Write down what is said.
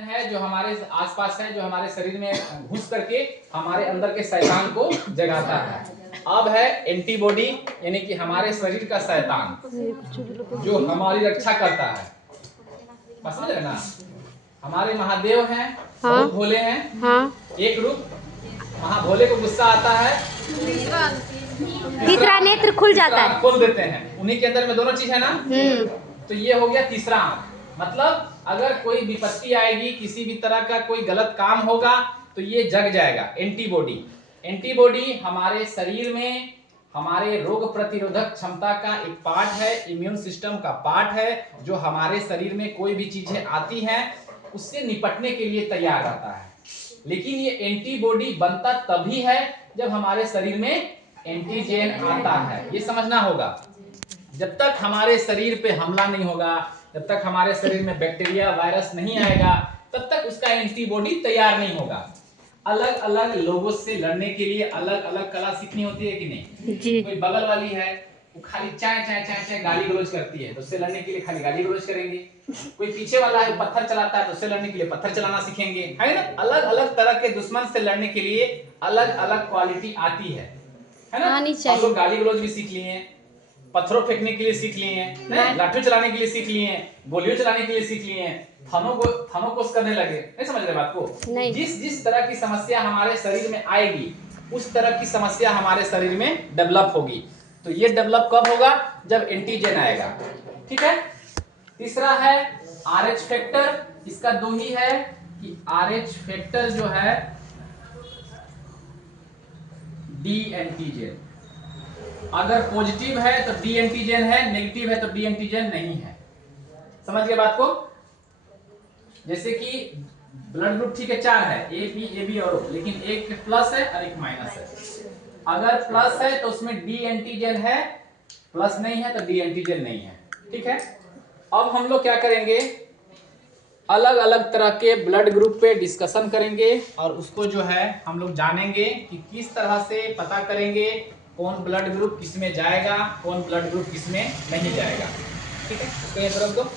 है जो हमारे आसपास है, जो हमारे शरीर में घुस करके हमारे अंदर के शैतान को जगाता है। अब है एंटीबॉडी, यानी कि हमारे शरीर का शैतान जो हमारी रक्षा करता है। समझ रहे ना? हमारे महादेव हैं, हाँ, बहुत भोले हैं, हाँ। एक रूप। महाभोले को गुस्सा आता है, तीसरा नेत्र खुल जाता है, खोल देते हैं। उन्हीं के अंदर में दोनों चीज है ना। तो ये हो गया तीसरा आंख। मतलब अगर कोई विपत्ति आएगी, किसी भी तरह का कोई गलत काम होगा तो ये जग जाएगा। एंटीबॉडी, एंटीबॉडी हमारे शरीर में हमारे रोग प्रतिरोधक क्षमता का एक पार्ट है, इम्यून सिस्टम का पार्ट है, जो हमारे शरीर में कोई भी चीजें आती हैं उससे निपटने के लिए तैयार रहता है। लेकिन ये एंटीबॉडी बनता तभी है जब हमारे शरीर में एंटीजन आता है। ये समझना होगा। जब तक हमारे शरीर पे हमला नहीं होगा, जब तक हमारे शरीर में बैक्टीरिया वायरस नहीं आएगा, तब तक उसका एंटीबॉडी तैयार नहीं होगा। अलग अलग लोगों से लड़ने के लिए अलग अलग कला सीखनी होती है कि नहीं जी। कोई बगल वाली है, वो खाली चाय चाय चाय चाय गाली गलौज करती है, तो उससे लड़ने के लिए खाली गाली गलौज करेंगे। कोई पीछे वाला है, वो पत्थर चलाता है, तो उससे लड़ने के लिए पत्थर चलाना सीखेंगे, है ना? अलग अलग तरह के दुश्मन से लड़ने के लिए अलग अलग क्वालिटी आती है ना? हम लोग गाली गलौज भी सीख लिए हैं, पत्थरों फेंकने के लिए सीख लिए हैं, लाठी चलाने के लिए सीख लिए हैं, गोलियों चलाने के लिए सीख लिए हैं, थनों करने लगे। नहीं समझ रहे बात को? नहीं। जिस जिस तरह की समस्या हमारे शरीर में आएगी, उस तरह की समस्या हमारे शरीर में डेवलप होगी। तो ये डेवलप कब होगा? जब एंटीजन आएगा। ठीक है। तीसरा है RH फैक्टर। इसका दो ही है कि RH फैक्टर जो है डी एंटीजन, अगर पॉजिटिव है तो डी एंटीजन है, नेगेटिव है तो डी एंटीजन नहीं है। समझ गए बात को? जैसे कि ब्लड ग्रुप ठीक है 4 है, ए बी और O, लेकिन एक प्लस है और एक माइनस है। अगर प्लस है तो उसमें डी एंटीजन है, प्लस नहीं है तो डी एंटीजन नहीं है। ठीक है। अब हम लोग क्या करेंगे, अलग अलग तरह के ब्लड ग्रुप पे डिस्कशन करेंगे और उसको जो है हम लोग जानेंगे कि किस तरह से पता करेंगे कौन ब्लड ग्रुप किस में जाएगा, कौन ब्लड ग्रुप किस में नहीं जाएगा। ठीक है। इसको ये तरफ दो।